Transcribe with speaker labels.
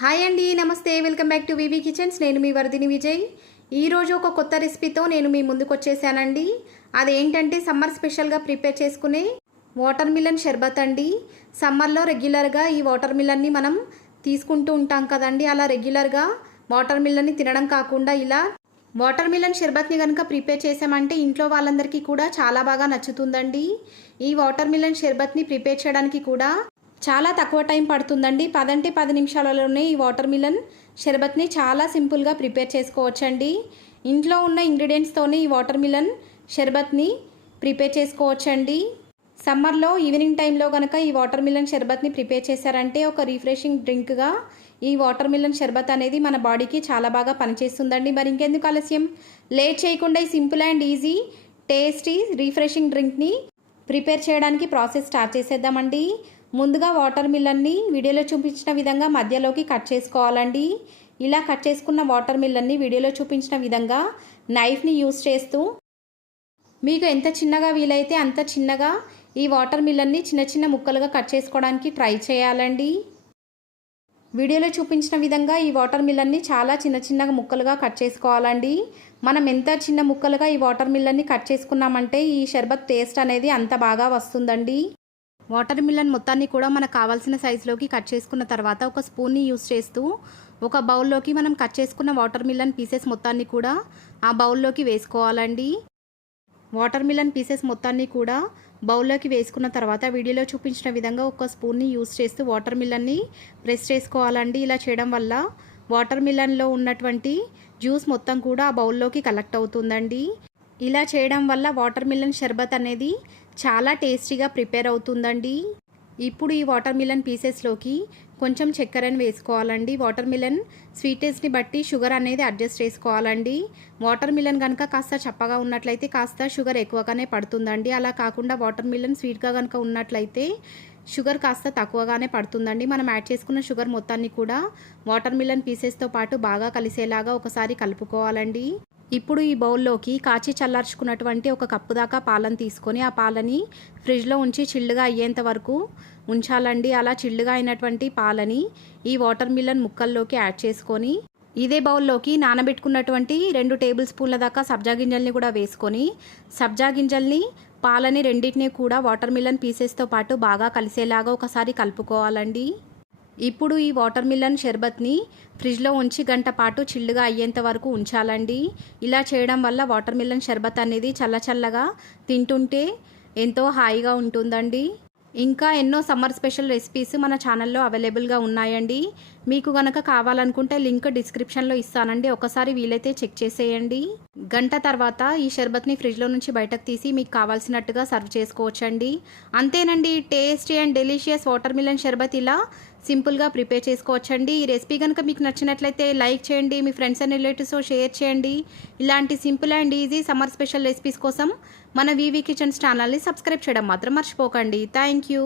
Speaker 1: Hi అండి నమస్తే. Welcome back to VV kitchens. నేను మీ వరదిని విజయ్. ఈరోజు ఒక కొత్త రెసిపీతో నేను మీ ముందుకు వచ్చేసానండి. అదేంటంటే సమ్మర్ స్పెషల్గా ప్రిపేర్ చేసుకునే వాటర్ మిలన్ షర్బత్ అండి. సమ్మర్లో రెగ్యులర్గా ఈ వాటర్ మిలన్ని మనం తీసుకుంటూ ఉంటాం కదండి. అలా రెగ్యులర్గా వాటర్ మిలన్ని తినడం కాకుండా ఇలా వాటర్ మిలన్ షర్బత్ని కనుక ప్రిపేర్ చేసామంటే ఇంట్లో వాళ్ళందరికీ కూడా చాలా బాగా నచ్చుతుందండి. ఈ వాటర్ మిలన్ షర్బత్ని ప్రిపేర్ చేయడానికి కూడా చాలా తక్కువ టైం పడుతుందండి. పదంటే పది నిమిషాలలోనే ఈ వాటర్ మిలన్ షర్బత్ని చాలా సింపుల్గా ప్రిపేర్ చేసుకోవచ్చండి. ఇంట్లో ఉన్న ఇంగ్రీడియంట్స్తోనే ఈ వాటర్ మిలన్ షర్బత్ని ప్రిపేర్ చేసుకోవచ్చండి. సమ్మర్లో ఈవినింగ్ టైంలో కనుక ఈ వాటర్ మిలన్ షర్బత్ని ప్రిపేర్ చేశారంటే ఒక రిఫ్రెషింగ్ డ్రింక్గా ఈ వాటర్ మిలన్ షర్బత్ అనేది మన బాడీకి చాలా బాగా పనిచేస్తుందండి. మరి ఇంకెందుకు ఆలస్యం? లేట్ చేయకుండా ఈ simple and easy tasty refreshing డ్రింక్ని prepare చేయడానికి ప్రాసెస్ స్టార్ట్ చేసేద్దామండి. ముందుగా వాటర్ మిల్లన్ని వీడియోలో చూపించిన విధంగా మధ్యలోకి కట్ చేసుకోవాలండి. ఇలా కట్ చేసుకున్న వాటర్ మిల్లన్ని వీడియోలో చూపించిన విధంగా నైఫ్ని యూస్ చేస్తూ మీకు ఎంత చిన్నగా వీలైతే అంత చిన్నగా ఈ వాటర్ మిల్లన్ని చిన్న చిన్న ముక్కలుగా కట్ చేసుకోవడానికి ట్రై చేయాలండి. వీడియోలో చూపించిన విధంగా ఈ వాటర్ మిల్లన్ని చాలా చిన్న చిన్నగా ముక్కలుగా కట్ చేసుకోవాలండి. మనం ఎంత చిన్న ముక్కలుగా ఈ వాటర్ మిల్లన్ని కట్ చేసుకున్నామంటే ఈ షర్బత్ టేస్ట్ అనేది అంత బాగా వస్తుందండి. వాటర్ మిలన్ మొత్తాన్ని కూడా మనకు కావాల్సిన సైజులోకి కట్ చేసుకున్న తర్వాత ఒక స్పూన్ని యూస్ చేస్తూ ఒక బౌల్లోకి మనం కట్ చేసుకున్న వాటర్ మిలన్ పీసెస్ మొత్తాన్ని కూడా ఆ బౌల్లోకి వేసుకోవాలండి. వాటర్ మిలన్ పీసెస్ మొత్తాన్ని కూడా బౌల్లోకి వేసుకున్న తర్వాత వీడియోలో చూపించిన విధంగా ఒక స్పూన్ని యూస్ చేస్తూ వాటర్ మిలన్ని ప్రెస్ చేసుకోవాలండి. ఇలా చేయడం వల్ల వాటర్ మిలన్లో ఉన్నటువంటి జ్యూస్ మొత్తం కూడా ఆ బౌల్లోకి కలెక్ట్ అవుతుందండి. ఇలా చేయడం వల్ల వాటర్ మిలన్ షర్బత్ అనేది చాలా టేస్టీగా ప్రిపేర్ అవుతుందండి. ఇప్పుడు ఈ వాటర్ మిలన్ పీసెస్లోకి కొంచెం చక్కెరని వేసుకోవాలండి. వాటర్ మిలన్ స్వీటెస్ని బట్టి షుగర్ అనేది అడ్జస్ట్ చేసుకోవాలండి. వాటర్ మిలన్ కనుక కాస్త చప్పగా ఉన్నట్లయితే కాస్త షుగర్ ఎక్కువగానే పడుతుందండి. అలా కాకుండా వాటర్ మిలన్ స్వీట్గా కనుక ఉన్నట్లయితే షుగర్ కాస్త తక్కువగానే పడుతుందండి. మనం యాడ్ చేసుకున్న షుగర్ మొత్తాన్ని కూడా వాటర్ మిలన్ పీసెస్తో పాటు బాగా కలిసేలాగా ఒకసారి కలుపుకోవాలండి. ఇప్పుడు ఈ బౌల్లోకి కాచి చల్లార్చుకున్నటువంటి ఒక కప్పు దాకా పాలను తీసుకొని ఆ పాలని ఫ్రిడ్జ్లో ఉంచి చిల్లుగా అయ్యేంత వరకు ఉంచాలండి. అలా చిల్లుగా అయినటువంటి పాలని ఈ వాటర్ మిలన్ ముక్కల్లోకి యాడ్ చేసుకొని ఇదే బౌల్లోకి నానబెట్టుకున్నటువంటి రెండు టేబుల్ స్పూన్ల దాకా సబ్జా గింజల్ని కూడా వేసుకొని సబ్జా గింజల్ని పాలని రెండింటిని కూడా వాటర్ మిలన్ పీసెస్తో పాటు బాగా కలిసేలాగా ఒకసారి కలుపుకోవాలండి. ఇప్పుడు ఈ వాటర్ మిలన్ షర్బత్ని ఫ్రిడ్జ్లో ఉంచి గంట పాటు చిల్లుగా అయ్యేంత వరకు ఉంచాలండి. ఇలా చేయడం వల్ల వాటర్ మిలన్ షర్బత్ అనేది చల్లచల్లగా తింటుంటే ఎంతో హాయిగా ఉంటుందండి. ఇంకా ఎన్నో సమ్మర్ స్పెషల్ రెసిపీస్ మన ఛానల్లో అవైలబుల్గా ఉన్నాయండి. మీకు గనక కావాలనుకుంటే లింక్ డిస్క్రిప్షన్లో ఇస్తానండి. ఒకసారి వీలైతే చెక్ చేసేయండి. గంట తర్వాత ఈ షర్బత్ని ఫ్రిడ్జ్లో నుంచి బయటకు తీసి మీకు కావాల్సినట్టుగా సర్వ్ చేసుకోవచ్చండి. అంతేనండి tasty and delicious watermelon షర్బత్ ఇలా సింపుల్గా ప్రిపేర్ చేసుకోవచ్చండి. ఈ రెసిపీ కనుక మీకు నచ్చినట్లయితే లైక్ చేయండి మీ ఫ్రెండ్స్ అండ్ రిలేటివ్స్తో షేర్ చేయండి. ఇలాంటి simple and easy summer special recipes కోసం మన వీవీ కిచెన్స్ ఛానల్ని సబ్స్క్రైబ్ చేయడం మాత్రం మర్చిపోకండి. Thank you.